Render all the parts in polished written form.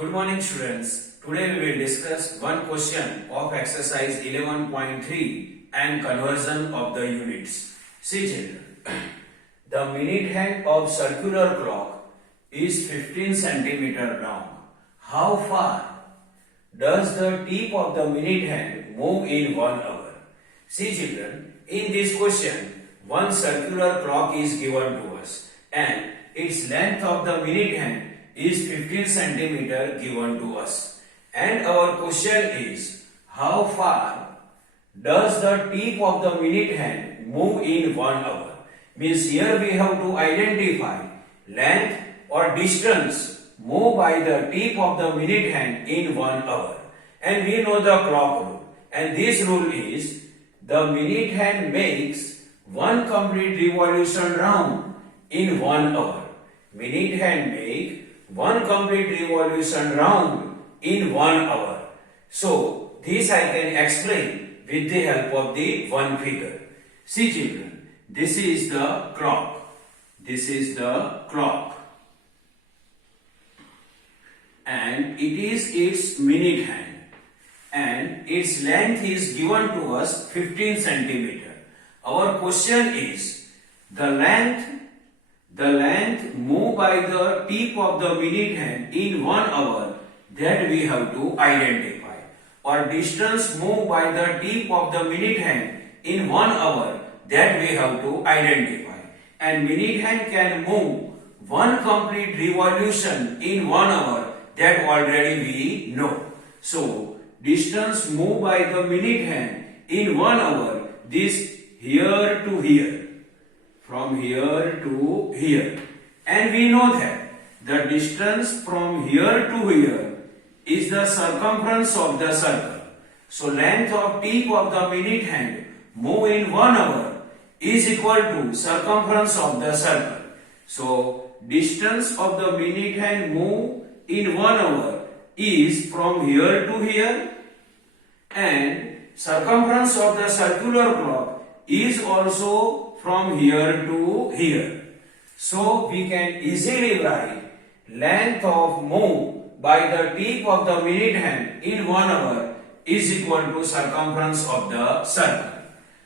Good morning students. Today we will discuss one question of exercise 11.3 and conversion of the units. See children, the minute hand of circular clock is 15 centimeter long. How far does the tip of the minute hand move in 1 hour? See children, in this question, one circular clock is given to us and its length of the minute hand is 15 centimeter given to us. And our question is, how far does the tip of the minute hand move in 1 hour? Means here we have to identify length or distance moved by the tip of the minute hand in 1 hour. And we know the clock rule. And this rule is, the minute hand makes one complete revolution round in 1 hour. Minute hand make one complete revolution round in 1 hour. So, this I can explain with the help of the one figure. See children, this is the clock. This is the clock. And it is its minute hand. And its length is given to us 15 centimeter. Our question is, the length moved by the tip of the minute hand in 1 hour, that we have to identify. Or distance moved by the tip of the minute hand in 1 hour, that we have to identify. And minute hand can move one complete revolution in 1 hour, that already we know. So, distance moved by the minute hand in 1 hour, this here to here. From here to here. And we know that the distance from here to here is the circumference of the circle. So length of tip of the minute hand move in 1 hour is equal to circumference of the circle. So distance of the minute hand move in 1 hour is from here to here, and circumference of the circular clock is also from here to here. So we can easily write length of move by the tip of the minute hand in 1 hour is equal to circumference of the circle.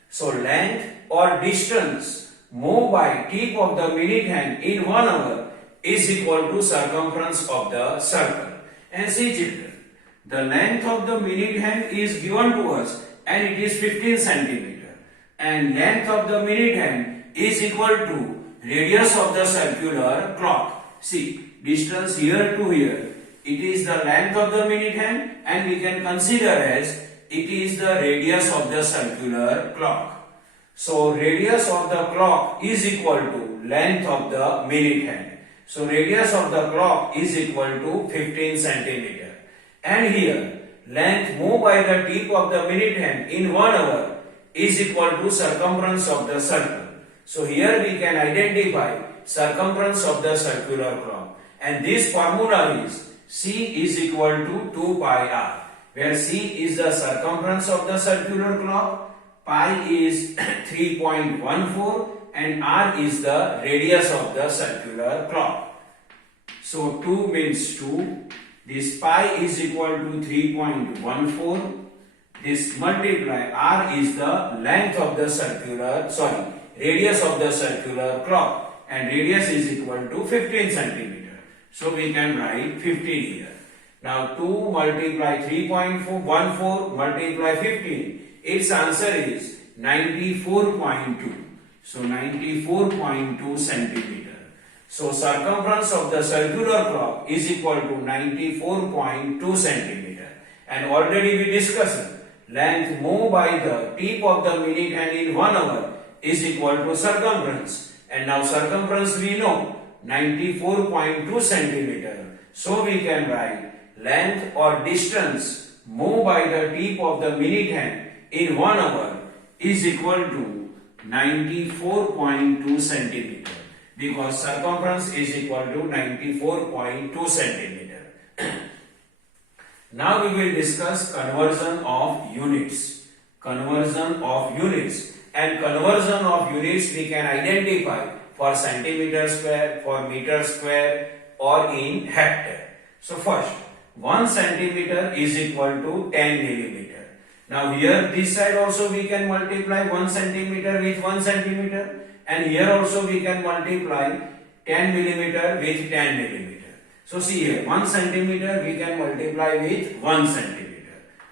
So length or distance moved by tip of the minute hand in 1 hour is equal to circumference of the circle. And see children, the length of the minute hand is given to us and it is 15 centimeter. And length of the minute hand is equal to radius of the circular clock. See, distance here to here, it is the length of the minute hand and we can consider as it is the radius of the circular clock. So, radius of the clock is equal to length of the minute hand. So, radius of the clock is equal to 15 centimeter. And here, length moved by the tip of the minute hand in 1 hour is equal to circumference of the circle. So here we can identify circumference of the circular clock. And this formula is C is equal to 2 pi r, where C is the circumference of the circular clock, pi is 3.14 and r is the radius of the circular clock. So 2 means 2, this pi is equal to 3.14. This multiply r is the length of the radius of the circular clock, and radius is equal to 15 centimeter. So we can write 15 here. Now 2 multiply 3.14 multiply 15, its answer is 94.2. So 94.2 centimeter. So circumference of the circular clock is equal to 94.2 centimeter. And already we discussed length moved by the tip of the minute hand in 1 hour is equal to circumference. And now circumference we know 94.2 centimeter. So we can write length or distance moved by the tip of the minute hand in 1 hour is equal to 94.2 centimeter. Because circumference is equal to 94.2 centimeter. Now we will discuss conversion of units. Conversion of units. And conversion of units we can identify for centimeter square, for meter square or in hectare. So first, 1 centimeter is equal to 10 millimeter. Now here this side also we can multiply 1 centimeter with 1 centimeter, and here also we can multiply 10 millimeter with 10 millimeter. So see here, 1 centimeter we can multiply with 1 centimeter.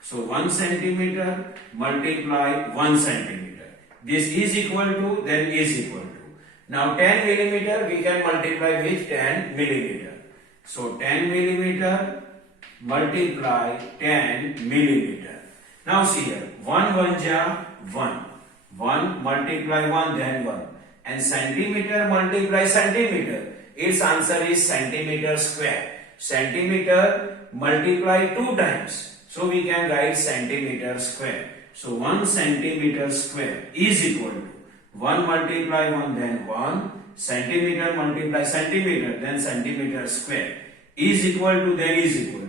So 1 centimeter multiply 1 centimeter. This is equal to, then is equal to. Now 10 millimeter we can multiply with 10 millimeter. So 10 millimeter multiply 10 millimeter. Now see here, 1 1 ja 1. 1 multiply 1, then 1. And centimeter multiply centimeter. Its answer is centimeter square. Centimeter multiply 2 times. So we can write centimeter square. So 1 centimeter square is equal to 1 multiply 1, then 1. Centimeter multiply centimeter, then centimeter square is equal to, then is equal to.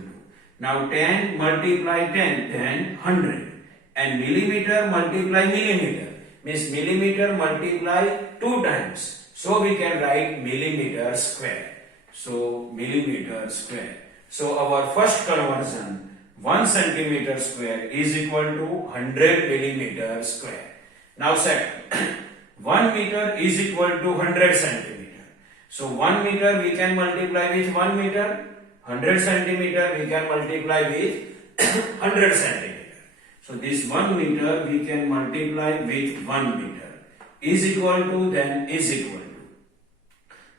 Now 10 multiply 10, then 100. And millimeter multiply millimeter, means millimeter multiply 2 times. So we can write millimeter square. So millimeter square. So our first conversion, 1 centimeter square is equal to 100 millimeter square. Now second, 1 meter is equal to 100 centimeter. So 1 meter we can multiply with 1 meter. 100 centimeter we can multiply with 100 centimeter. So this 1 meter we can multiply with 1 meter is equal to, then is equal to.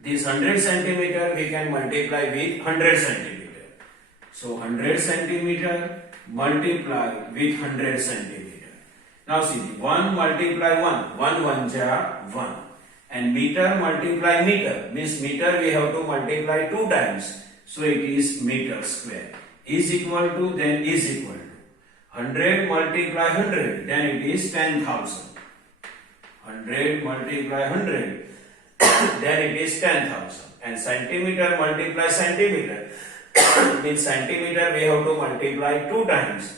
This 100 centimeter we can multiply with 100 centimeter. So 100 centimeter multiply with 100 centimeter. Now see, 1 multiply 1, 1 1 ja 1. And meter multiply meter, means meter we have to multiply 2 times. So it is meter square is equal to, then is equal to. 100 multiply 100, then it is 10,000. 100 multiply 100, then it is 10,000. And centimeter multiply centimeter, means centimeter we have to multiply 2 times.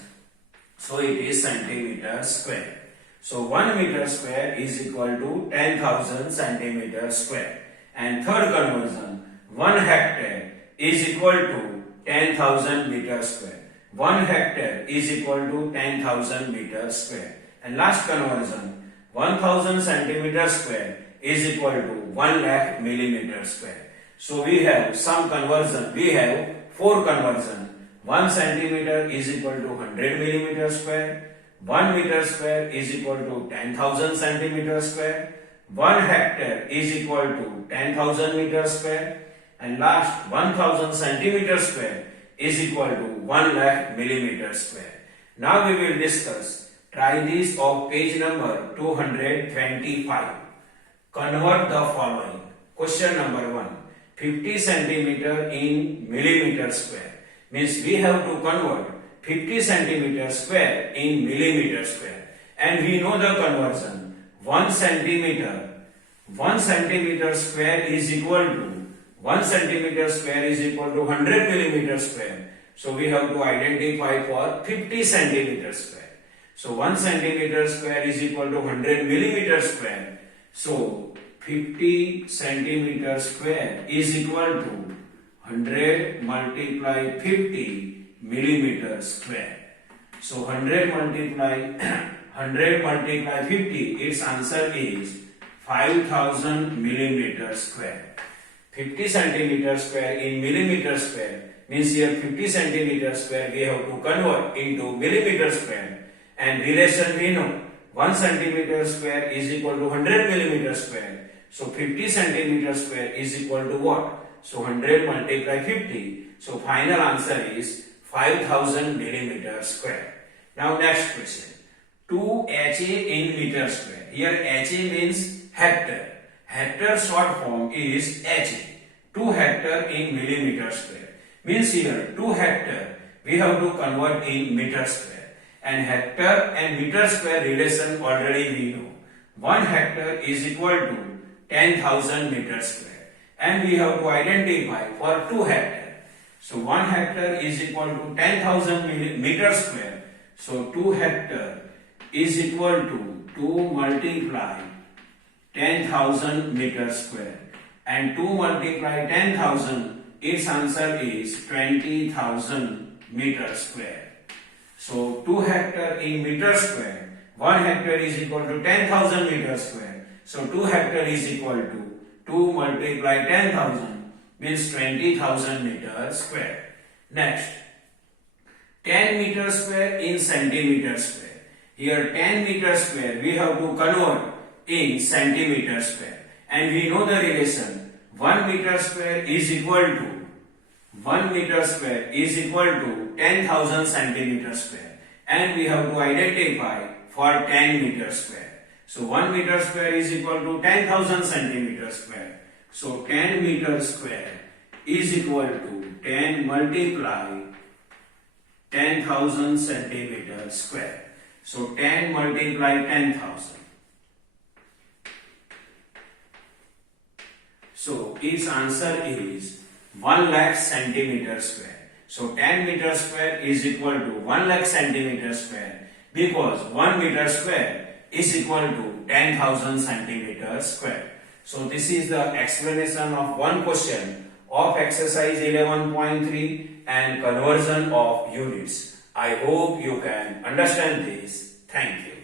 So it is centimeter square. So 1 meter square is equal to 10,000 centimeter square. And third conversion, 1 hectare is equal to 10,000 meter square. 1 hectare is equal to 10,000 meter square. And last conversion, 1000 centimeter square is equal to 1 lakh millimeter square. So we have some conversion, we have 4 conversion. 1 centimeter is equal to 100 millimeter square. 1 meter square is equal to 10,000 centimeter square. 1 hectare is equal to 10,000 meter square. And last, 1000 centimeter square is equal to 1 lakh millimeter square. Now we will discuss try this of page number 225. Convert the following. Question number 1. 50 centimeter in millimeter square. Means we have to convert 50 centimeter square in millimeter square. And we know the conversion. 1 centimeter square is equal to 1 centimeter square is equal to 100 millimeter square. So we have to identify for 50 centimeter square. So 1 centimeter square is equal to 100 millimeter square. So 50 centimeter square is equal to 100 multiply 50 millimeter square. So 100 multiply 50, its answer is 5000 millimeter square. 50 centimeter square in millimeter square means here 50 centimeter square we have to convert into millimeter square, and relation we know 1 centimeter square is equal to 100 millimeter square. So 50 centimeter square is equal to what? So 100 multiply 50. So final answer is 5000 millimeter square. Now next question. 2 HA in meter square. Here HA means hectare. Hectare short form is HA. 2 hectare in millimeter square. Means here 2 hectare we have to convert in meter square. And hectare and meter square relation already we know. 1 hectare is equal to 10,000 meter square. And we have to identify for 2 hectare. So 1 hectare is equal to 10,000 meter square. So 2 hectare is equal to 2 multiply 10,000 meter square. And 2 multiply 10,000 its answer is 20,000 meters square. So 2 hectare in meter square, 1 hectare is equal to 10,000 meters square. So 2 hectare is equal to 2 multiply 10,000 means 20,000 meters square. Next, 10 meter square in centimeter square. Here 10 meter square we have to convert in centimeter square, and we know the relation 1 meter square is equal to 10,000 centimeter square, and we have to identify for 10 meter square. So 1 meter square is equal to 10,000 centimeter square. So 10 meter square is equal to 10 multiply 10,000 centimeter square. So 10 multiply 10,000. So its answer is 1 lakh centimeter square. So 10 meter square is equal to 1 lakh centimeter square, because 1 meter square is equal to 10,000 centimeter square. So this is the explanation of one question of exercise 11.3 and conversion of units. I hope you can understand this. Thank you.